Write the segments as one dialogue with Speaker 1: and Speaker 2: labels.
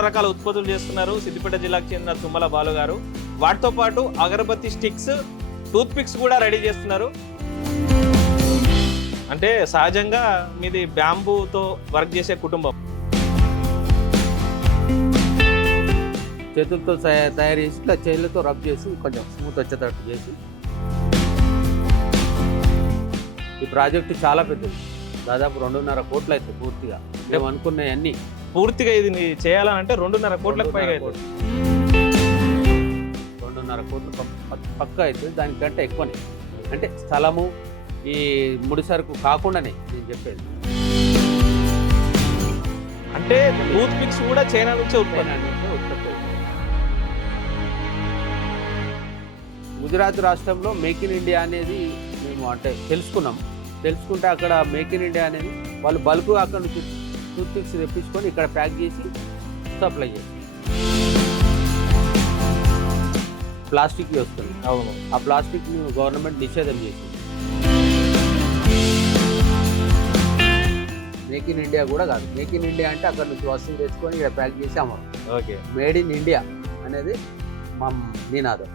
Speaker 1: రకాల ఉత్పత్తులు చేస్తున్నారు. సిద్దిపేట జిల్లాకు చెందిన తుమ్మల బాలు గారు. వాటితో పాటు అగరబత్తి స్టిక్స్ టూత్ పిక్స్ కూడా రెడీ చేస్తున్నారు. అంటే సహజంగా మీది బ్యాంబూతో వర్క్ చేసే కుటుంబం.
Speaker 2: చేతులతో తయా- తయారు చేసి ఇట్లా చేతులతో రబ్ చేసి కొంచెం స్మూత్ వచ్చేటట్టు చేసి. ఈ ప్రాజెక్టు చాలా పెద్దది. దాదాపు రెండున్నర కోట్లు అవుతుంది పూర్తిగా మేము అనుకున్నాయి అన్ని
Speaker 1: పూర్తిగా ఇది చేయాలంటే రెండున్నర కోట్లకు పైగా అవుతుంది
Speaker 2: రెండున్నర కోట్లు పక్- పక్- పక్కా అవుతుంది. దానికంటే ఎక్కువనే. అంటే స్థలము ఈ ముడి సరుకు కాకుండానే నేను చెప్పేది.
Speaker 1: అంటే టూత్ పిక్స్ కూడా చైనా నుంచే ఉత్పత్తి.
Speaker 2: గుజరాత్ రాష్ట్రంలో మేక్ ఇన్ ఇండియా అనేది మేము అంటే తెలుసుకున్నాం. తెలుసుకుంటే అక్కడ మేక్ ఇన్ ఇండియా అనేది వాళ్ళు బల్క్ అక్కడ నుంచి టూత్ పిక్స్ తెప్పించుకొని ఇక్కడ ప్యాక్ చేసి సప్లై చేస్తారు ప్లాస్టిక్ వస్తుంది.
Speaker 1: అవును.
Speaker 2: ఆ ప్లాస్టిక్ గవర్నమెంట్ నిషేధం చేసింది. మేక్ ఇన్ ఇండియా కూడా కాదు. మేక్ ఇన్ ఇండియా అంటే అక్కడ నుంచి వస్తువులు తెచ్చుకొని ఇక్కడ ప్యాక్ చేసి అమ్మరు
Speaker 1: ఓకే.
Speaker 2: మేడ్ ఇన్ ఇండియా అనేది మా నినాదం.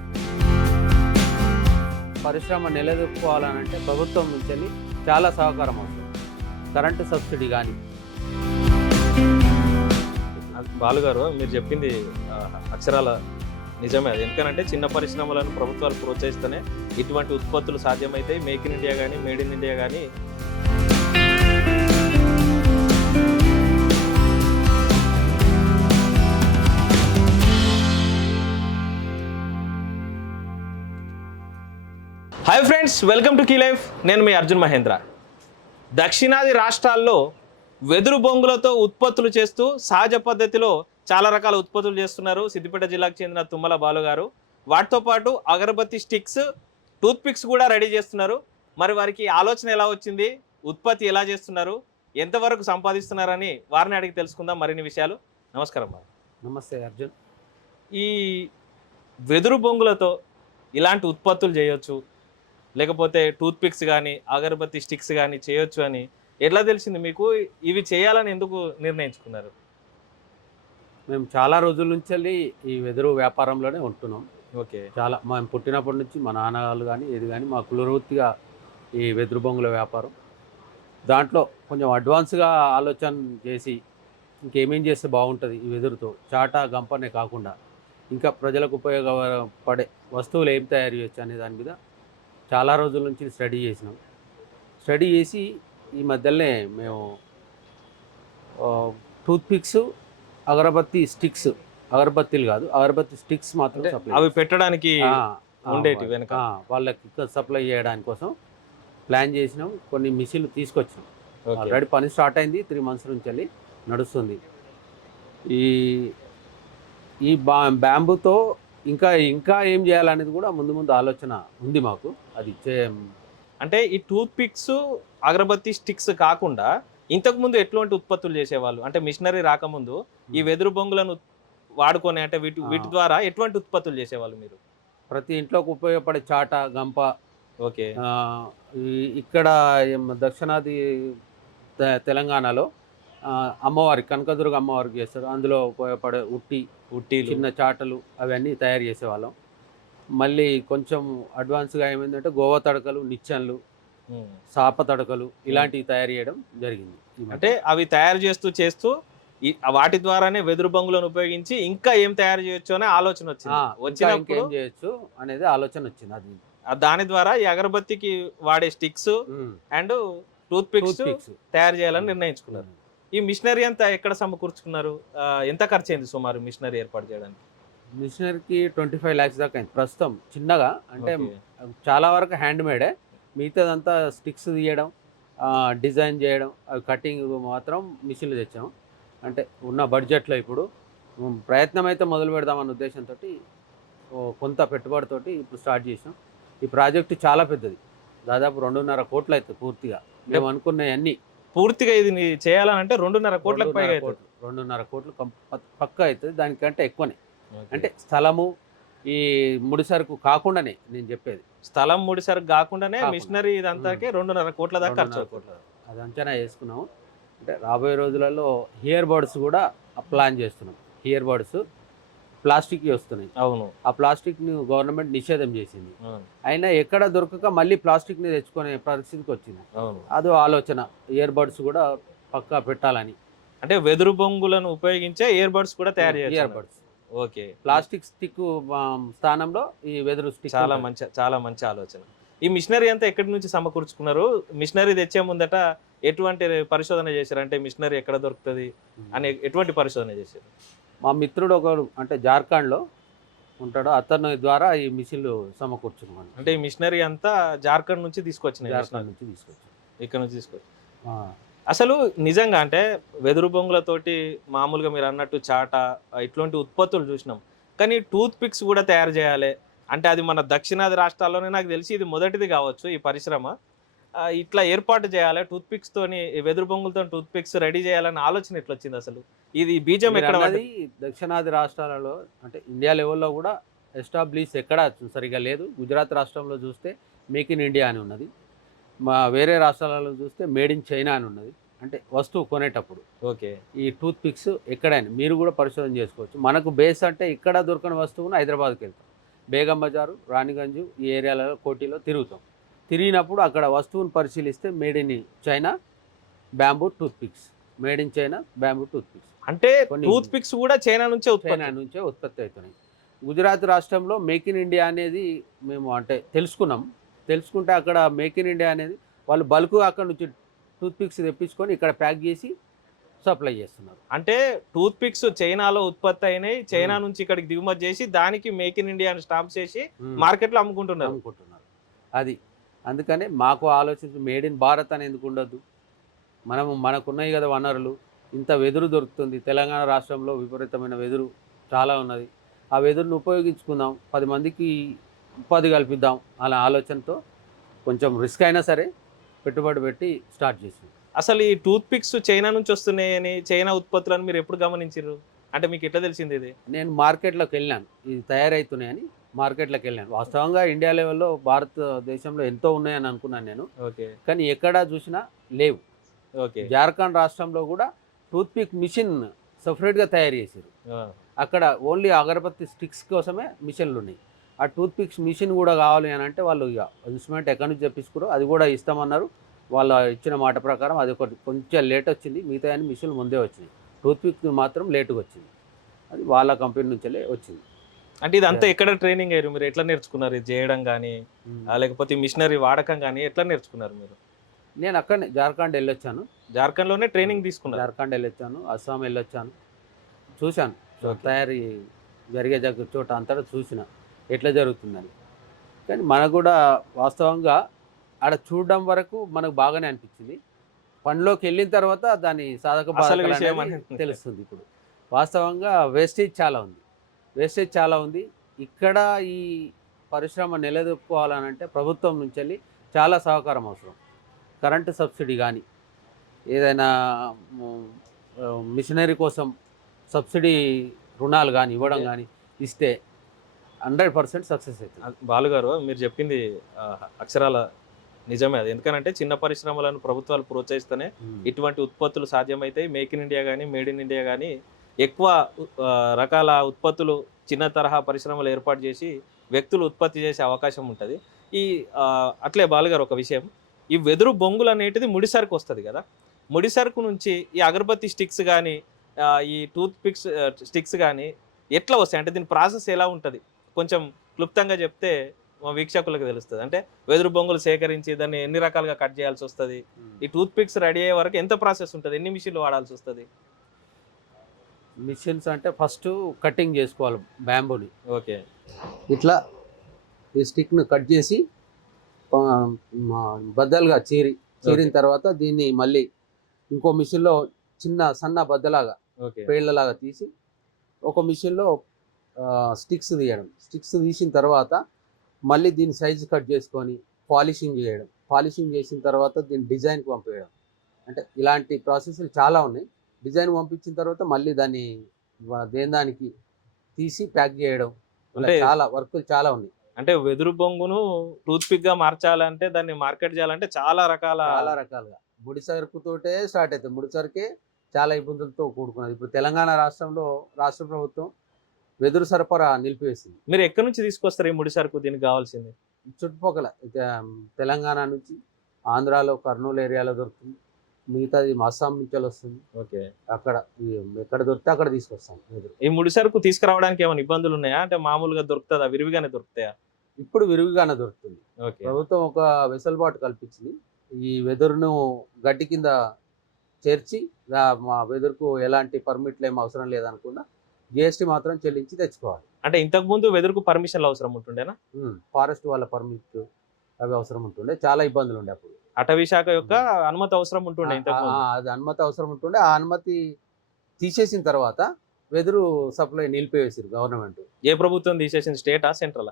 Speaker 2: పరిశ్రమ నిలదొక్కుకోవాలనంటే ప్రభుత్వం నుంచి వెళ్ళి చాలా సహకారం అవసరం కరెంటు సబ్సిడీ కానీ
Speaker 1: బాలుగారు మీరు చెప్పింది అక్షరాల నిజమే. అది ఎందుకనంటే చిన్న పరిశ్రమలను ప్రభుత్వాలు ప్రోత్సహిస్తేనే ఇటువంటి ఉత్పత్తులు సాధ్యమైతే మేక్ ఇన్ ఇండియా కానీ మేడ్ ఇన్ ఇండియా కానీ hi friends welcome to key life నేను మీ అర్జున్ మహేంద్ర. దక్షిణాది రాష్ట్రాల్లో వెదురు బొంగులతో ఉత్పత్తులు చేస్తూ సహజ పద్ధతిలో చాలా రకాల ఉత్పత్తులు చేస్తున్నారు. సిద్దిపేట జిల్లాకు చెందిన తుమ్మల బాలు గారు. వాటితో పాటు అగరబత్తి స్టిక్స్ టూత్ పిక్స్ కూడా రెడీ చేస్తున్నారు. మరి వారికి ఆలోచన ఎలా వచ్చింది? ఉత్పత్తి ఎలా చేస్తున్నారు? ఎంతవరకు సంపాదిస్తున్నారని వారిని అడిగి తెలుసుకుందాం మరిన్ని విషయాలు. నమస్కారం బాలు
Speaker 2: నమస్తే అర్జున్.
Speaker 1: ఈ వెదురు బొంగులతో ఇలాంటి ఉత్పత్తులు చేయొచ్చు. లేకపోతే టూత్ పిక్స్ కానీ అగరబత్తి స్టిక్స్ కానీ చేయొచ్చు అని ఎట్లా తెలిసింది మీకు? ఇవి చేయాలని ఎందుకు నిర్ణయించుకున్నారు?
Speaker 2: మేము చాలా రోజుల నుంచి వెళ్ళి ఈ వెదురు వ్యాపారంలోనే ఉంటున్నాం.
Speaker 1: ఓకే.
Speaker 2: చాలా మేము పుట్టినప్పటి నుంచి మా నాన్నగారు కానీ ఏది కానీ మా కులవృత్తిగా ఈ వెదురు బొంగుల వ్యాపారం. దాంట్లో కొంచెం అడ్వాన్స్గా ఆలోచన చేసి ఇంకేమేం చేస్తే బాగుంటుంది ఈ వెదురుతో? చాటా గంపనే కాకుండా ఇంకా ప్రజలకు ఉపయోగపడే వస్తువులు ఏం తయారు చేయొచ్చు అనే దాని మీద చాలా రోజుల నుంచి స్టడీ చేసినాం. స్టడీ చేసి ఈ మధ్యలోనే మేము టూత్ పిక్స్ అగరబత్తి స్టిక్స్ అగరబత్తీలు కాదు అగరబత్తి స్టిక్స్ మాత్రం supply
Speaker 1: అవి పెట్టడానికి ఉండేటి వెనక.
Speaker 2: వాళ్ళకి సప్లై చేయడానికి కోసం ప్లాన్ చేసినాం కొన్ని మిషన్లు తీసుకొచ్చినాం. ఆల్రెడీ పని స్టార్ట్ అయింది త్రీ మంత్స్ నుంచి వెళ్ళి నడుస్తుంది ఈ ఈ బా బ్యాంబూతో ఇంకా ఇంకా ఏం చేయాలనేది కూడా ముందు ముందు ఆలోచన ఉంది మాకు అది చే
Speaker 1: అంటే ఈ టూత్ పిక్స్ అగరబత్తి స్టిక్స్ కాకుండా ఇంతకు ముందు ఎటువంటి ఉత్పత్తులు చేసేవాళ్ళు? అంటే మిషనరీ రాకముందు ఈ వెదురు బొంగులను వాడుకొని అంటే వీటి. వీటి ద్వారా ఎటువంటి ఉత్పత్తులు చేసేవాళ్ళు మీరు?
Speaker 2: ప్రతి ఇంట్లోకి ఉపయోగపడే చాట గంప
Speaker 1: ఓకే.
Speaker 2: ఇక్కడ దక్షిణాది తెలంగాణలో అమ్మవారి కనకదుర్గ అమ్మవారికి చేస్తారు. అందులో ఉపయోగపడే ఉట్టి
Speaker 1: ఉట్టీలు.
Speaker 2: చిన్న చాటలు అవన్నీ తయారు చేసేవాళ్ళం. మళ్ళీ కొంచెం అడ్వాన్స్గా ఏమైందంటే గోవా తడకలు నిచ్చెనలు. సాప తడకలు ఇలాంటివి తయారు చేయడం జరిగింది.
Speaker 1: అంటే అవి తయారు చేస్తూ చేస్తూ వాటి ద్వారానే వెదురు బొంగులను ఉపయోగించి ఇంకా ఏం తయారు చేయొచ్చు అనే ఆలోచన వచ్చింది. వచ్చినప్పుడు
Speaker 2: ఇంకేం చేయొచ్చు అనేది ఆలోచన వచ్చింది అది.
Speaker 1: దాని ద్వారా ఈ అగరబత్తికి వాడే స్టిక్స్ అండ్ టూత్ పిక్స్. తయారు చేయాలని నిర్ణయించుకున్నారు. ఈ మిషనరీ అంతా ఎక్కడ సమకూర్చుకున్నారు? ఎంత ఖర్చు అయింది సుమారు మిషనరీ ఏర్పాటు చేయడానికి?
Speaker 2: మిషనరీకి ట్వంటీ ఫైవ్ ల్యాక్స్ దాకా అయింది. ప్రస్తుతం చిన్నగా అంటే. చాలా వరకు హ్యాండ్ మేడే మిగతాదంతా స్టిక్స్ తీయడం డిజైన్ చేయడం అవి కటింగ్ మాత్రం మిషన్లు తెచ్చాం అంటే ఉన్న బడ్జెట్లో ఇప్పుడు. ప్రయత్నం అయితే మొదలు పెడదామన్న ఉద్దేశంతో కొంత పెట్టుబడితోటి ఇప్పుడు స్టార్ట్ చేసాం. ఈ ప్రాజెక్టు చాలా పెద్దది. దాదాపు రెండున్నర కోట్లు అవుతుంది పూర్తిగా. మేము అనుకున్నవి అన్ని
Speaker 1: పూర్తిగా ఇది అంటే రెండున్నర కోట్లకు పైగా
Speaker 2: రెండున్నర కోట్లు పక్కా అవుతుంది. దానికంటే ఎక్కువనే. అంటే స్థలము ఈ ముడి సరుకు కాకుండానే నేను చెప్పేది.
Speaker 1: స్థలం ముడి సరుకు కాకుండానే
Speaker 2: కాకుండా.
Speaker 1: మిషనరీ ఇదంతాకే రెండున్నర కోట్ల దాకా ఖర్చు.
Speaker 2: అది అంచనా వేసుకున్నాము. అంటే రాబోయే రోజులలో హియర్ బర్డ్స్ కూడా ప్లాన్ చేస్తున్నాం. ఇయర్ బడ్స్ ప్లాస్టిక్ వస్తున్నాయి.
Speaker 1: అవును.
Speaker 2: ఆ ప్లాస్టిక్ని గవర్నమెంట్ నిషేధం చేసింది. అయినా ఎక్కడ దొరకక మళ్ళీ ప్లాస్టిక్ని తెచ్చుకునే పరిస్థితికి వచ్చింది.
Speaker 1: అవును.
Speaker 2: అదో ఆలోచన. ఇయర్ బడ్స్ కూడా పక్కా పెట్టాలని.
Speaker 1: అంటే వెదురు బొంగులను ఉపయోగించే ఇయర్ బడ్స్ కూడా తయారు
Speaker 2: ఇయర్
Speaker 1: చేయొచ్చు
Speaker 2: బడ్స్
Speaker 1: ఓకే.
Speaker 2: ప్లాస్టిక్ స్టిక్ స్థానంలో ఈ వెదురు స్టిక్
Speaker 1: చాలా మంచి చాలా మంచి ఆలోచన. ఈ మిషనరీ అంతా ఎక్కడి నుంచి సమకూర్చుకున్నారు? మిషనరీ తెచ్చే ముందట ఎటువంటి పరిశోధన చేశారు? అంటే మిషనరీ ఎక్కడ దొరుకుతుంది? అని ఎటువంటి పరిశోధన చేశారు?
Speaker 2: మా మిత్రుడు ఒకడు అంటే జార్ఖండ్లో ఉంటాడు. అతని ద్వారా ఈ మిషన్లు సమకూర్చుకున్నాను.
Speaker 1: అంటే ఈ మిషనరీ అంతా జార్ఖండ్ నుంచి తీసుకొచ్చినాయి.
Speaker 2: జార్ఖండ్ నుంచి తీసుకొచ్చాను.
Speaker 1: ఇక్కడ నుంచి తీసుకొచ్చి
Speaker 2: ఆ,
Speaker 1: అసలు నిజంగా అంటే వెదురు బొంగులతోటి మామూలుగా మీరు అన్నట్టు చాట ఇట్లాంటి ఉత్పత్తులు చూసినాం. కానీ టూత్ పిక్స్ కూడా తయారు చేయాలి. అంటే అది మన దక్షిణాది రాష్ట్రాల్లోనే నాకు తెలిసి ఇది మొదటిది కావచ్చు ఈ పరిశ్రమ. ఇట్లా ఏర్పాటు చేయాలి టూత్ పిక్స్ తోని ఈ వెదురు బొంగులతో టూత్ పిక్స్ రెడీ చేయాలన్న ఆలోచన ఎట్లా వచ్చింది అసలు? ఇది బీజం ఎక్కడ?
Speaker 2: దక్షిణాది రాష్ట్రాలలో అంటే ఇండియా లెవెల్లో కూడా ఎస్టాబ్లిష్ ఎక్కడ సరిగా లేదు. గుజరాత్ రాష్ట్రంలో చూస్తే మేక్ ఇన్ ఇండియా అని ఉన్నది. మా వేరే రాష్ట్రాలలో చూస్తే మేడ్ ఇన్ చైనా అని ఉన్నది. అంటే వస్తువు కొనేటప్పుడు.
Speaker 1: ఓకే.
Speaker 2: ఈ టూత్ పిక్స్ ఎక్కడైనా మీరు కూడా పరిశోధన చేసుకోవచ్చు. మనకు బేస్ అంటే ఇక్కడ దొరకని వస్తువును హైదరాబాద్కి వెళ్తాం. బేగం బజారు రాణిగంజ్ ఈ ఏరియాలలో కోటిలో తిరుగుతాం. తిరిగినప్పుడు అక్కడ వస్తువును పరిశీలిస్తే made in China bamboo toothpicks made in China bamboo toothpicks
Speaker 1: అంటే
Speaker 2: కొన్ని-
Speaker 1: టూత్ పిక్స్ కూడా చైనా నుంచే
Speaker 2: చైనా నుంచే ఉత్పత్తి అవుతున్నాయి. గుజరాత్ రాష్ట్రంలో మేక్ ఇన్ ఇండియా అనేది మేము అంటే తెలుసుకున్నాం. తెలుసుకుంటే అక్కడ మేక్ ఇన్ ఇండియా అనేది వాళ్ళు బల్క్ అక్కడ నుంచి టూత్ పిక్స్ తెప్పించుకొని ఇక్కడ ప్యాక్ చేసి సప్లై చేస్తున్నారు.
Speaker 1: అంటే టూత్ పిక్స్ చైనాలో ఉత్పత్తి అయినాయి. చైనా నుంచి ఇక్కడికి దిగుమతి చేసి దానికి మేక్ ఇన్ ఇండియా అని స్టాంప్ చేసి మార్కెట్లో అమ్ముకుంటున్నారు.
Speaker 2: అనుకుంటున్నారు అది. అందుకనే మాకు ఆలోచించి మేడ్ ఇన్ భారత్ అని ఎందుకు ఉండొద్దు? మనము మనకున్నాయి కదా వనరులు. ఇంత వెదురు దొరుకుతుంది. తెలంగాణ రాష్ట్రంలో విపరీతమైన వెదురు చాలా ఉన్నది. ఆ వెదురును ఉపయోగించుకుందాం. పది మందికి ఉపాధి కల్పిద్దాం అనే ఆలోచనతో కొంచెం రిస్క్ అయినా సరే పెట్టుబడి పెట్టి స్టార్ట్ చేసింది.
Speaker 1: అసలు ఈ టూత్ పిక్స్ చైనా నుంచి వస్తున్నాయని చైనా ఉత్పత్తులను మీరు ఎప్పుడు గమనించారు అంటే మీకు ఎట్లా తెలిసింది ఇది?
Speaker 2: నేను మార్కెట్లోకి వెళ్ళాను. ఇది తయారవుతున్నాయని మార్కెట్లోకి వెళ్ళాను. వాస్తవంగా ఇండియా లెవెల్లో భారతదేశంలో ఎంతో ఉన్నాయని అనుకున్నాను నేను.
Speaker 1: ఓకే.
Speaker 2: కానీ ఎక్కడా చూసినా లేవు.
Speaker 1: ఓకే.
Speaker 2: జార్ఖండ్ రాష్ట్రంలో కూడా టూత్పిక్ మిషన్ సపరేట్గా తయారు చేశారు అక్కడ ఓన్లీ అగరబత్తి స్టిక్స్ కోసమే మిషన్లు ఉన్నాయి. ఆ టూత్పిక్స్ మిషన్ కూడా కావాలి అని అంటే వాళ్ళు ఇక ఇన్స్ట్రుమెంట్ ఎక్కడి నుంచి తెప్పించుకురో అది కూడా ఇస్తామన్నారు. వాళ్ళ ఇచ్చిన మాట ప్రకారం అది ఒకటి కొంచెం లేట్ వచ్చింది. మిగతా అన్ని మిషన్లు ముందే వచ్చినాయి. టూత్పిక్ మాత్రం లేటుగా వచ్చింది. అది వాళ్ళ కంపెనీ నుంచే వచ్చింది.
Speaker 1: అంటే ఇది అంతా ఎక్కడ ట్రైనింగ్ అయ్యారు మీరు? ఎట్లా నేర్చుకున్నారు? ఇది చేయడం కానీ లేకపోతే మిషనరీ వాడకం కానీ ఎట్లా నేర్చుకున్నారు మీరు?
Speaker 2: నేను అక్కడనే జార్ఖండ్ వెళ్ళొచ్చాను.
Speaker 1: జార్ఖండ్లోనే ట్రైనింగ్ తీసుకున్నారు?
Speaker 2: జార్ఖండ్ వెళ్ళొచ్చాను. అస్సాం వెళ్ళొచ్చాను. చూశాను. తయారీ జరిగే చోట అంతటా చూసిన. ఎట్లా జరుగుతుందని. కానీ మనకు కూడా వాస్తవంగా ఆడ చూడడం వరకు మనకు బాగానే అనిపించింది. పనిలోకి వెళ్ళిన తర్వాత దాని సాధక తెలుస్తుంది ఇప్పుడు. వాస్తవంగా వేస్టేజ్ చాలా ఉంది. వేస్టేజ్ చాలా ఉంది. ఇక్కడ ఈ పరిశ్రమ నిలదొక్కుకోవాలనంటే ప్రభుత్వం నుంచి వెళ్ళి చాలా సహకారం అవసరం. కరెంటు సబ్సిడీ కానీ ఏదైనా మిషనరీ కోసం సబ్సిడీ రుణాలు కానీ ఇవ్వడం కానీ ఇస్తే హండ్రెడ్ పర్సెంట్ సక్సెస్ అవుతుంది.
Speaker 1: బాలు గారు మీరు చెప్పింది అక్షరాల నిజమే అది. ఎందుకనంటే చిన్న పరిశ్రమలను ప్రభుత్వాలు ప్రోత్సహిస్తేనే ఇటువంటి ఉత్పత్తులు సాధ్యమవుతాయి మేక్ ఇన్ ఇండియా కానీ మేడ్ ఇన్ ఇండియా కానీ ఎక్కువ రకాల ఉత్పత్తులు చిన్న తరహా పరిశ్రమలు ఏర్పాటు చేసి వ్యక్తులు ఉత్పత్తి చేసే అవకాశం ఉంటుంది. ఈ అట్లే బాలుగారు ఒక విషయం. ఈ వెదురు బొంగులు అనేటిది ముడి సరుకు వస్తుంది కదా. ముడి సరుకు నుంచి ఈ అగరబత్తి స్టిక్స్ కానీ ఈ టూత్ పిక్స్ స్టిక్స్ కానీ ఎట్లా వస్తాయి? అంటే దీని ప్రాసెస్ ఎలా ఉంటుంది? కొంచెం క్లుప్తంగా చెప్తే మా వీక్షకులకు తెలుస్తుంది. అంటే వెదురు బొంగులు సేకరించి దాన్ని ఎన్ని రకాలుగా కట్ చేయాల్సి వస్తుంది? ఈ టూత్ పిక్స్ రెడీ అయ్యే వరకు ఎంత ప్రాసెస్ ఉంటుంది? ఎన్ని మిషన్లు వాడాల్సి వస్తుంది?
Speaker 2: మిషన్స్ అంటే ఫస్ట్ కటింగ్ చేసుకోవాలి బ్యాంబూని.
Speaker 1: ఓకే.
Speaker 2: ఇట్లా ఈ స్టిక్ను కట్ చేసి బద్దలుగా చీరి చీరిన. తర్వాత దీన్ని మళ్ళీ ఇంకో మిషన్లో చిన్న సన్న బద్దలాగా
Speaker 1: ఓకే.
Speaker 2: పేళ్ళలాగా తీసి ఒక మిషన్లో స్టిక్స్ తీయడం. స్టిక్స్ తీసిన తర్వాత మళ్ళీ దీని సైజు కట్ చేసుకొని పాలిషింగ్ చేయడం. పాలిషింగ్ చేసిన తర్వాత దీన్ని డిజైన్కి పంపించడం అంటే ఇలాంటి ప్రాసెస్లు చాలా ఉన్నాయి. డిజైన్ పంపించిన తర్వాత మళ్ళీ దాన్ని వ- దేని దానికి తీసి ప్యాక్ చేయడం. చాలా వర్కులు చాలా ఉన్నాయి.
Speaker 1: అంటే వెదురు బొంగును టూత్ పిక్గా మార్చాలంటే దాన్ని మార్కెట్ చేయాలంటే చాలా రకాల
Speaker 2: చాలా రకాలుగా. ముడి సరుకుతోటే స్టార్ట్ అవుతుంది ముడి సరుకే చాలా ఇబ్బందులతో కూడుకున్నది. ఇప్పుడు తెలంగాణ రాష్ట్రంలో రాష్ట్ర ప్రభుత్వం వెదురు సరఫరా నిలిపివేసింది.
Speaker 1: మీరు ఎక్కడి నుంచి తీసుకొస్తారు ఈ ముడి సరుకు దీనికి కావాల్సింది?
Speaker 2: చుట్టుపక్కల తెలంగాణ నుంచి ఆంధ్రాలో కర్నూలు ఏరియాలో దొరుకుతుంది. మిగతాది అస్సాం నుంచి వస్తుంది.
Speaker 1: ఓకే.
Speaker 2: అక్కడ ఎక్కడ దొరికితే అక్కడ తీసుకొస్తాం
Speaker 1: ఈ ముడి సరుకు తీసుకురావడానికి ఏమైనా ఇబ్బందులు ఉన్నాయా? అంటే మామూలుగా దొరుకుతుందా? విరివిగానే దొరుకుతాయా?
Speaker 2: ఇప్పుడు విరివిగానే దొరుకుతుంది.
Speaker 1: ఓకే.
Speaker 2: ప్రభుత్వం ఒక వెసులుబాటు కల్పించింది. ఈ వెదురును గడ్డి కింద చేర్చి మా వెదురుకు ఎలాంటి పర్మిట్లు ఏం అవసరం లేదనుకున్నా జిఎస్టీ మాత్రం చెల్లించి తెచ్చుకోవాలి.
Speaker 1: అంటే ఇంతకు ముందు వెదురుకు పర్మిషన్లు అవసరం ఉంటుండేనా?
Speaker 2: ఫారెస్ట్ వాళ్ళ పర్మిట్ అవి అవసరం ఉంటుండే చాలా ఇబ్బందులు ఉండే అప్పుడు.
Speaker 1: అటవీ శాఖ యొక్క అనుమతి అవసరం ఉంటుండే
Speaker 2: ఆ- ఆ- అది అనుమతి అవసరం ఉంటుండే ఆ అనుమతి తీసేసిన తర్వాత వెదురు సప్లై నిలిపివేసారు గవర్నమెంట్.
Speaker 1: ఏ ప్రభుత్వం తీసేసింది స్టేటా సెంట్రల్?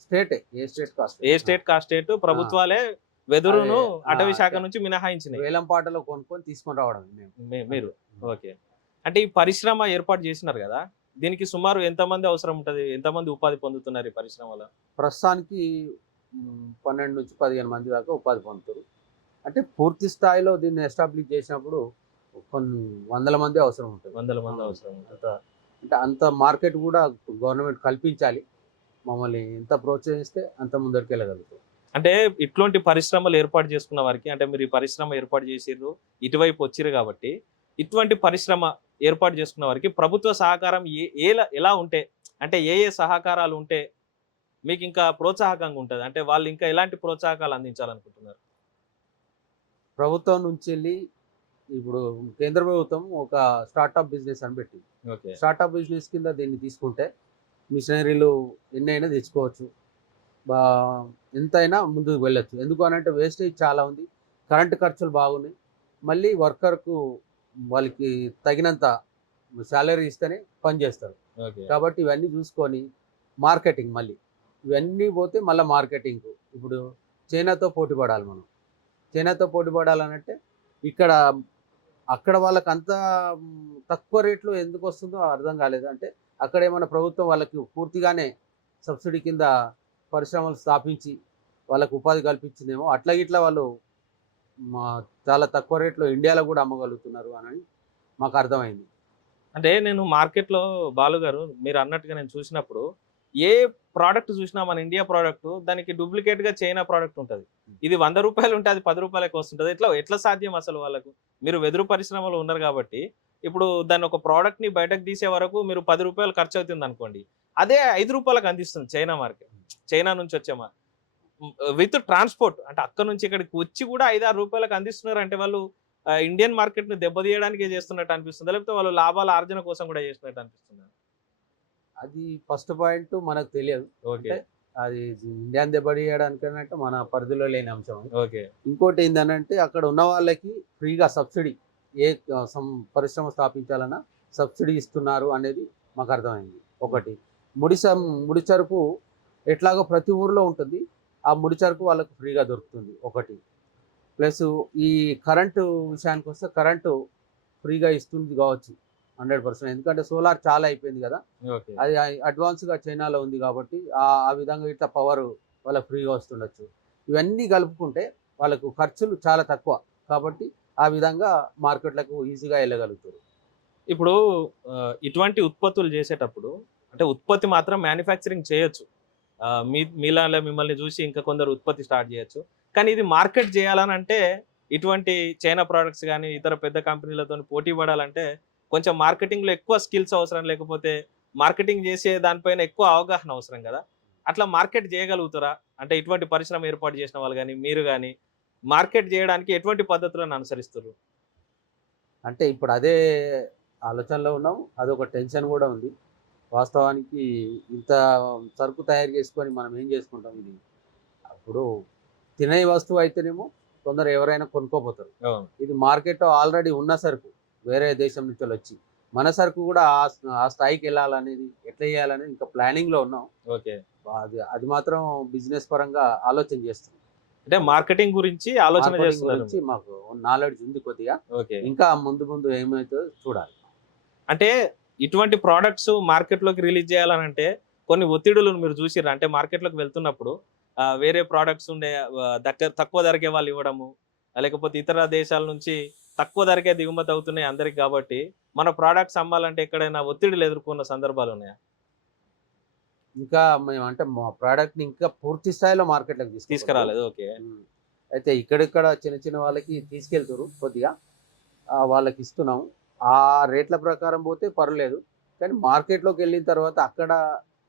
Speaker 2: స్టేటే ఏ స్టేట్ కాస్ట్
Speaker 1: ఏ స్టేట్ కా స్టేట్ ప్రభుత్వాలే వెదురును
Speaker 2: ఆ,
Speaker 1: అటవీ శాఖ. నుంచి మినహాయించినాయి.
Speaker 2: వేలం పాటలో కొనుక్కొని తీసుకొని రావడం
Speaker 1: మీరు ఓకే. అంటే ఈ పరిశ్రమ ఏర్పాటు చేసినారు కదా దీనికి సుమారు ఎంతమంది అవసరం ఉంటది? ఎంతమంది ఉపాధి పొందుతున్నారు ఈ పరిశ్రమలో
Speaker 2: ప్రస్తుతానికి పన్నెండు నుంచి పదిహేను మంది దాకా ఉపాధి పొందుతారు. అంటే పూర్తి స్థాయిలో దీన్ని ఎస్టాబ్లిష్ చేసినప్పుడు కొన్ని వందల మంది అవసరం ఉంటుంది.
Speaker 1: వందల మంది అవసరం.
Speaker 2: అంత అంటే అంత మార్కెట్ కూడా గవర్నమెంట్ కల్పించాలి. మమ్మల్ని ఎంత ప్రోత్సహిస్తే అంత ముందరికి వెళ్ళగలుగుతాం.
Speaker 1: అంటే ఇట్లాంటి పరిశ్రమలు ఏర్పాటు చేసుకున్న వారికి అంటే మీరు ఈ పరిశ్రమ ఏర్పాటు చేసిర్రు ఇటువైపు వచ్చిర్రు కాబట్టి ఇటువంటి పరిశ్రమ ఏర్పాటు చేసుకున్న వారికి ప్రభుత్వ సహకారం ఏ ఎలా ఎలా ఉంటే అంటే ఏ ఏ సహకారాలు ఉంటే మీకు ఇంకా ప్రోత్సాహకంగా ఉంటుంది? అంటే వాళ్ళు ఇంకా ఎలాంటి ప్రోత్సాహకాలు అందించాలనుకుంటున్నారు?
Speaker 2: ప్రభుత్వం నుంచి వెళ్ళి ఇప్పుడు కేంద్ర ప్రభుత్వం ఒక స్టార్టప్ బిజినెస్ అని పెట్టింది.
Speaker 1: ఓకే.
Speaker 2: స్టార్టప్ బిజినెస్ కింద దీన్ని తీసుకుంటే మిషనరీలు ఎన్నైనా తెచ్చుకోవచ్చు. బా ఎంతైనా ముందుకు వెళ్ళొచ్చు. ఎందుకు అని అంటే వేస్టేజ్ చాలా ఉంది. కరెంటు ఖర్చులు బాగున్నాయి. మళ్ళీ వర్కర్కు వాళ్ళకి తగినంత శాలరీ ఇస్తేనే పని చేస్తారు. కాబట్టి ఇవన్నీ చూసుకొని మార్కెటింగ్ మళ్ళీ. ఇవన్నీ పోతే మళ్ళీ మార్కెటింగ్ ఇప్పుడు చైనాతో పోటీ పడాలి మనం. చైనాతో పోటీ పడాలనంటే ఇక్కడ అక్కడ వాళ్ళకి అంత తక్కువ రేట్లో ఎందుకు వస్తుందో అర్థం కాలేదు. అంటే అక్కడ ఏమైనా ప్రభుత్వం వాళ్ళకి పూర్తిగానే సబ్సిడీ కింద పరిశ్రమలు స్థాపించి వాళ్ళకు ఉపాధి కల్పించిందేమో అట్లా ఇట్లా వాళ్ళు మా చాలా తక్కువ రేట్లో ఇండియాలో కూడా అమ్మగలుగుతున్నారు అని మాకు అర్థమైంది.
Speaker 1: అంటే నేను మార్కెట్లో బాలు గారు మీరు అన్నట్టుగా నేను చూసినప్పుడు ఏ ప్రోడక్ట్ చూసినా మన ఇండియా ప్రోడక్ట్ దానికి డూప్లికేట్గా చైనా ప్రోడక్ట్ ఉంటుంది. ఇది వంద రూపాయలు ఉంటే అది పది రూపాయలకు వస్తుంటుంది. ఎట్లా ఎట్లా సాధ్యం అసలు వాళ్ళకు? మీరు వెదురు పరిశ్రమలో ఉన్నారు కాబట్టి ఇప్పుడు దాని ఒక ప్రోడక్ట్ని బయటకు తీసే వరకు మీరు పది రూపాయలు ఖర్చు అవుతుంది అనుకోండి. అదే ఐదు రూపాయలకు అందిస్తుంది చైనా మార్కెట్. చైనా నుంచి వచ్చే మార్కెట్ విత్ ట్రాన్స్పోర్ట్. అంటే అక్కడ నుంచి ఇక్కడికి వచ్చి కూడా ఐదు ఆరు రూపాయలకు అందిస్తున్నారు అంటే వాళ్ళు ఇండియన్ మార్కెట్ని దెబ్బతీయడానికి చేస్తున్నట్టు అనిపిస్తుంది. లేకపోతే వాళ్ళు లాభాల ఆర్జన కోసం కూడా చేస్తున్నట్టు అనిపిస్తుంది.
Speaker 2: అది ఫస్ట్ పాయింట్ మనకు తెలియదు.
Speaker 1: ఓకే.
Speaker 2: అది ఇండియాని దెబ్బతీయడానికంటే మన పరిధిలో లేని అంశం.
Speaker 1: ఓకే.
Speaker 2: ఇంకోటి ఏంటంటే అక్కడ ఉన్న వాళ్ళకి ఫ్రీగా సబ్సిడీ ఏ పరిశ్రమ స్థాపించాలన్నా సబ్సిడీ ఇస్తున్నారు అనేది మాకు అర్థమైంది. ఒకటి. ముడి ముడి సరుకు ఎట్లాగో ప్రతి ఊర్లో ఉంటుంది. ఆ ముడి సరుకు వాళ్ళకు ఫ్రీగా దొరుకుతుంది ఒకటి. ప్లస్ ఈ కరెంటు విషయానికి వస్తే కరెంటు ఫ్రీగా ఇస్తుంది కావచ్చు హండ్రెడ్ పర్సెంట్. ఎందుకంటే సోలార్ చాలా అయిపోయింది కదా. అది అడ్వాన్స్గా చైనాలో ఉంది కాబట్టి ఆ ఆ విధంగా ఇట్లా పవర్ వాళ్ళకి ఫ్రీగా వస్తుండొచ్చు. ఇవన్నీ కలుపుకుంటే వాళ్ళకు ఖర్చులు చాలా తక్కువ కాబట్టి ఆ విధంగా మార్కెట్లకు ఈజీగా వెళ్ళగలుగుతారు.
Speaker 1: ఇప్పుడు ఇటువంటి ఉత్పత్తులు చేసేటప్పుడు అంటే ఉత్పత్తి మాత్రం మ్యానుఫ్యాక్చరింగ్ చేయొచ్చు. మీ మీలా మిమ్మల్ని చూసి ఇంకా కొందరు ఉత్పత్తి స్టార్ట్ చేయొచ్చు. కానీ ఇది మార్కెట్ చేయాలని అంటే ఇటువంటి చైనా ప్రోడక్ట్స్ కానీ ఇతర పెద్ద కంపెనీలతో పోటీ పడాలంటే కొంచెం మార్కెటింగ్లో ఎక్కువ స్కిల్స్ అవసరం లేకపోతే మార్కెటింగ్ చేసే దానిపైన ఎక్కువ అవగాహన అవసరం కదా. అట్లా మార్కెట్ చేయగలుగుతారా? అంటే ఇటువంటి పరిశ్రమ ఏర్పాటు చేసిన వాళ్ళు కానీ మీరు కానీ మార్కెట్ చేయడానికి ఎటువంటి పద్ధతులను అనుసరిస్తారు
Speaker 2: అంటే ఇప్పుడు అదే ఆలోచనలో ఉన్నాం. అదొక టెన్షన్ కూడా ఉంది. వాస్తవానికి ఇంత సరుకు తయారు చేసుకొని మనం ఏం చేసుకుంటాం ఇది? అప్పుడు తినే వస్తువు అయితేనేమో కొందరు ఎవరైనా కొనుక్కోపోతారు. ఇది మార్కెట్లో ఆల్రెడీ ఉన్న సరుకు. వేరే దేశం నుంచి వచ్చి మన సరుకు కూడా ఆ స్థాయికి వెళ్ళాలనేది ఎట్లా చేయాలనేది ఇంకా ప్లానింగ్లో ఉన్నాం.
Speaker 1: ఓకే.
Speaker 2: అది అది మాత్రం బిజినెస్ పరంగా ఆలోచన చేస్తున్నాం.
Speaker 1: అంటే మార్కెటింగ్ గురించి ఆలోచన
Speaker 2: గురించి మాకు నాలెడ్జ్ ఉంది కొద్దిగా. ఇంకా ముందు ముందు ఏమవుతుందో చూడాలి.
Speaker 1: అంటే ఇటువంటి ప్రోడక్ట్స్ మార్కెట్లోకి రిలీజ్ చేయాలని అంటే కొన్ని ఒత్తిడులు మీరు చూసిర్రు? అంటే మార్కెట్లోకి వెళ్తున్నప్పుడు వేరే ప్రోడక్ట్స్ ఉండే దగ్గర తక్కువ ధరకే వాళ్ళు ఇవ్వడము లేకపోతే ఇతర దేశాల నుంచి తక్కువ ధరకే దిగుమతి అవుతున్నాయి అందరికి కాబట్టి మన ప్రోడక్ట్స్ అమ్మాలంటే ఎక్కడైనా ఒత్తిడిలు ఎదుర్కొన్న సందర్భాలు ఉన్నాయా?
Speaker 2: ఇంకా మేము అంటే మా ప్రోడక్ట్ని ఇంకా పూర్తి స్థాయిలో మార్కెట్లోకి
Speaker 1: తీసుకురాలేదు ఓకే.
Speaker 2: అయితే ఇక్కడిక్కడ చిన్న చిన్న వాళ్ళకి తీసుకెళ్తారు కొద్దిగా. వాళ్ళకి ఇస్తున్నాం ఆ రేట్ల ప్రకారం పోతే పర్లేదు. కానీ మార్కెట్లోకి వెళ్ళిన తర్వాత అక్కడ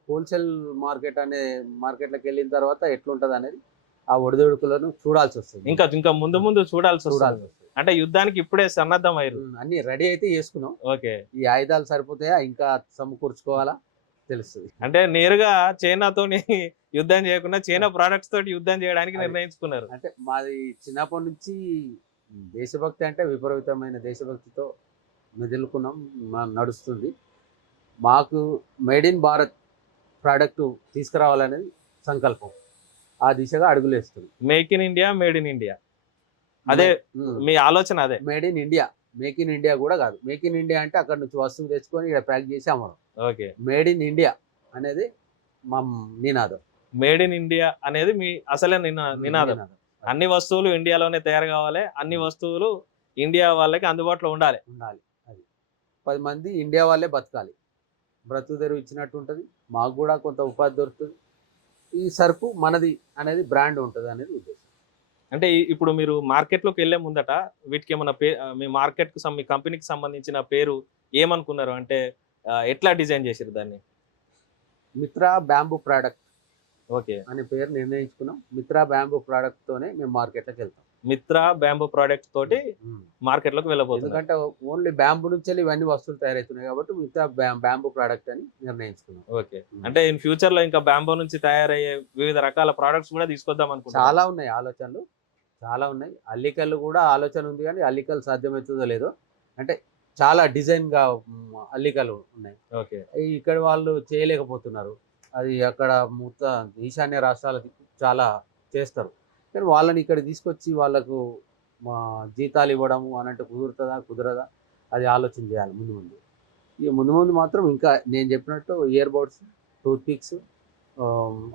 Speaker 2: హోల్సేల్ మార్కెట్ అనే మార్కెట్లోకి వెళ్ళిన తర్వాత ఎట్లుంటది అనేది ఆ ఒడిదొడుకులను చూడాల్సి వస్తుంది
Speaker 1: ఇంకా ఇంకా ముందు ముందు చూడాల్సి
Speaker 2: చూడాల్సి
Speaker 1: వస్తుంది అంటే యుద్ధానికి ఇప్పుడే సన్నద్ధం అయ్యారు.
Speaker 2: అన్ని రెడీ అయితే చేసుకున్నాం.
Speaker 1: ఓకే.
Speaker 2: ఈ ఆయుధాలు సరిపోతాయా? ఇంకా సమకూర్చుకోవాలా? తెలుస్తుంది.
Speaker 1: అంటే నేరుగా చైనాతోని యుద్ధం చేయకుండా చైనా ప్రోడక్ట్స్ తోటి యుద్ధం చేయడానికి. నిర్ణయించుకున్నారు.
Speaker 2: అంటే మాది చిన్నప్పటి నుంచి దేశభక్తి అంటే విపరీతమైన దేశభక్తితో మెదులుకున్నాం నడుస్తుంది. మాకు మేడ్ ఇన్ భారత్ ప్రోడక్ట్ తీసుకురావాలనేది సంకల్పం. ఆ దిశగా అడుగులేస్తుంది.
Speaker 1: Make in India made in India. అదే మీ ఆలోచన అదే.
Speaker 2: Made in India. Make in India కూడా కాదు. మేక్ ఇన్ ఇండియా అంటే అక్కడ నుంచి వస్తువు తెచ్చుకొని ఇక్కడ ప్యాక్ చేసి అమ్మడం.
Speaker 1: ఓకే.
Speaker 2: మేడ్ ఇన్ ఇండియా అనేది మా నినాదం.
Speaker 1: మేడ్ ఇన్ ఇండియా అనేది మీ అసలే నినా నినాదం. అన్ని వస్తువులు ఇండియాలోనే తయారు కావాలి. అన్ని వస్తువులు ఇండియా వాళ్ళకి అందుబాటులో ఉండాలి.
Speaker 2: ఉండాలి. పది మంది ఇండియా వాళ్ళే బతకాలి. బ్రతుకు తెరువు ఇచ్చినట్టు ఉంటుంది. మాకు కూడా కొంత ఉపాధి దొరుకుతుంది. ఈ సరుకు మనది అనేది బ్రాండ్ ఉంటుంది అనేది ఉద్దేశం.
Speaker 1: అంటే ఇప్పుడు మీరు మార్కెట్లోకి వెళ్ళే ముందట వీటికి ఏమన్నా పే మీ మార్కెట్కి మీ కంపెనీకి సంబంధించిన పేరు ఏమనుకున్నారు? అంటే ఎట్లా డిజైన్ చేసారు దాన్ని?
Speaker 2: Mitra bamboo product
Speaker 1: okay.
Speaker 2: అనే పేరు నిర్ణయించుకున్నాం. మిత్రా బ్యాంబూ ప్రోడక్ట్ తోనే మేము మార్కెట్లోకి వెళ్తాం.
Speaker 1: మిత్రా బ్యాంబూ ప్రోడక్ట్ తోటి మార్కెట్లోకి వెళ్ళబోతున్నారు
Speaker 2: ఎందుకంటే ఓన్లీ బ్యాంబూ నుంచి ఇవన్నీ వస్తువులు తయారవుతున్నాయి కాబట్టి మిత్రా బ్యా- బ్యాంబూ ప్రోడక్ట్ అని నిర్ణయించుకున్నాం.
Speaker 1: ఓకే. అంటే ఇన్ ఫ్యూచర్లో ఇంకా బ్యాంబో నుంచి తయారయ్యే వివిధ రకాల ప్రోడక్ట్స్ కూడా తీసుకొద్దాం అనుకుంటున్నాను
Speaker 2: చాలా ఉన్నాయి ఆలోచనలు. చాలా ఉన్నాయి. అల్లికలు కూడా ఆలోచన ఉంది కానీ అల్లికలు సాధ్యమవుతుందో లేదో. అంటే చాలా డిజైన్గా అల్లికలు ఉన్నాయి.
Speaker 1: ఓకే.
Speaker 2: ఇక్కడ వాళ్ళు చేయలేకపోతున్నారు. అది అక్కడ మొత్త ఈశాన్య రాష్ట్రాలకి చాలా చేస్తారు. కానీ వాళ్ళని ఇక్కడ తీసుకొచ్చి వాళ్ళకు మా జీతాలు ఇవ్వడము అనంటే కుదురుతుందా కుదరదా? అది ఆలోచన చేయాలి ముందు ముందు. ఇక ముందు ముందు మాత్రం ఇంకా నేను చెప్పినట్టు ear buds toothpicks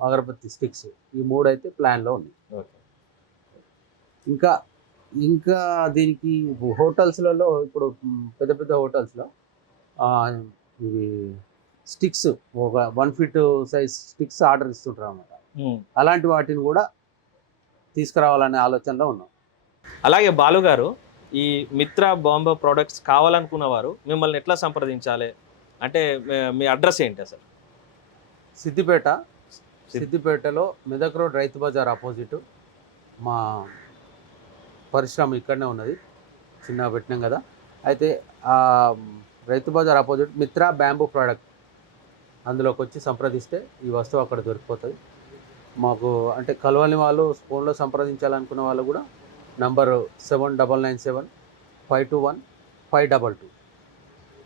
Speaker 2: agarbatti sticks ఈ మూడు అయితే ప్లాన్లో ఉన్నాయి.
Speaker 1: ఓకే.
Speaker 2: ఇంకా ఇంకా దీనికి హోటల్స్లలో ఇప్పుడు పెద్ద పెద్ద హోటల్స్లో ఇవి స్టిక్స్ ఒక one feet size sticks order ఇస్తుంటారు అన్నమాట
Speaker 1: ఉమ్.
Speaker 2: అలాంటి వాటిని కూడా తీసుకురావాలనే ఆలోచనలో ఉన్నాం.
Speaker 1: అలాగే బాలు గారు ఈ మిత్రా బాంబో ప్రోడక్ట్స్ కావాలనుకున్న వారు మిమ్మల్ని ఎట్లా సంప్రదించాలి? అంటే మీ- అడ్రస్ ఏంటి అసలు?
Speaker 2: సిద్దిపేట సిద్దిపేటలో మెదక్ రోడ్ రైతు బజార్ ఆపోజిట్ మా పరిశ్రమ ఇక్కడనే ఉన్నది. చిన్నగా పెట్టినాం కదా. అయితే ఆ Rythu Bazar opposite Mitra bamboo product అందులోకి వచ్చి సంప్రదిస్తే ఈ వస్తువు అక్కడ దొరికిపోతుంది. మాకు అంటే కలవని వాళ్ళు ఫోన్లో సంప్రదించాలనుకున్న వాళ్ళు కూడా number seven double nine seven five two one five double two.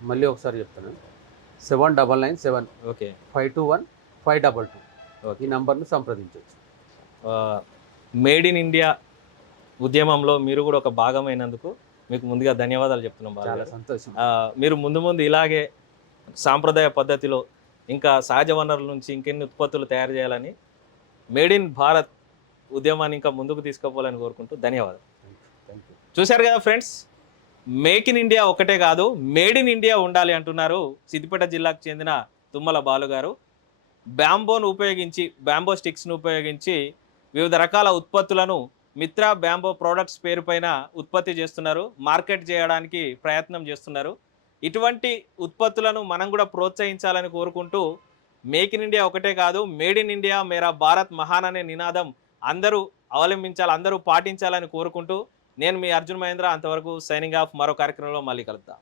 Speaker 2: మళ్ళీ ఒకసారి చెప్తాను. Seven double nine seven
Speaker 1: okay.
Speaker 2: Five two one five double two.
Speaker 1: Okay.
Speaker 2: ఈ నంబర్ను సంప్రదించవచ్చు.
Speaker 1: మేడ్ ఇన్ ఇండియా ఉద్యమంలో మీరు కూడా ఒక భాగమైనందుకు మీకు ముందుగా ధన్యవాదాలు చెప్తున్నాం
Speaker 2: చాలా. సంతోషం.
Speaker 1: మీరు ముందు ముందు ఇలాగే సాంప్రదాయ పద్ధతిలో ఇంకా సహజ వనరుల నుంచి ఇంకెన్ని ఉత్పత్తులు తయారు చేయాలని మేడ్ ఇన్ భారత్ ఉద్యమాన్ని ఇంకా ముందుకు తీసుకుపోవాలని కోరుకుంటూ ధన్యవాదాలు. చూశారు కదా ఫ్రెండ్స్ మేక్ ఇన్ ఇండియా ఒకటే కాదు మేడ్ ఇన్ ఇండియా ఉండాలి అంటున్నారు సిద్దిపేట జిల్లాకు చెందిన తుమ్మల బాలు గారు. బ్యాంబోను ఉపయోగించి బ్యాంబో స్టిక్స్ను ఉపయోగించి వివిధ రకాల ఉత్పత్తులను మిత్రా బ్యాంబో ప్రోడక్ట్స్ పేరుపైన ఉత్పత్తి చేస్తున్నారు మార్కెట్ చేయడానికి ప్రయత్నం చేస్తున్నారు. ఇటువంటి ఉత్పత్తులను మనం కూడా ప్రోత్సహించాలని కోరుకుంటూ మేక్ ఇన్ ఇండియా ఒకటే కాదు మేడ్ ఇన్ ఇండియా మేరా భారత్ మహాన్ అనే నినాదం అందరూ అవలంబించాలి అందరూ పాటించాలని కోరుకుంటూ నేను మీ అర్జున్ మహేంద్ర అంతవరకు సైనింగ్ ఆఫ్ మరో కార్యక్రమంలో మళ్ళీ కలుద్దాం.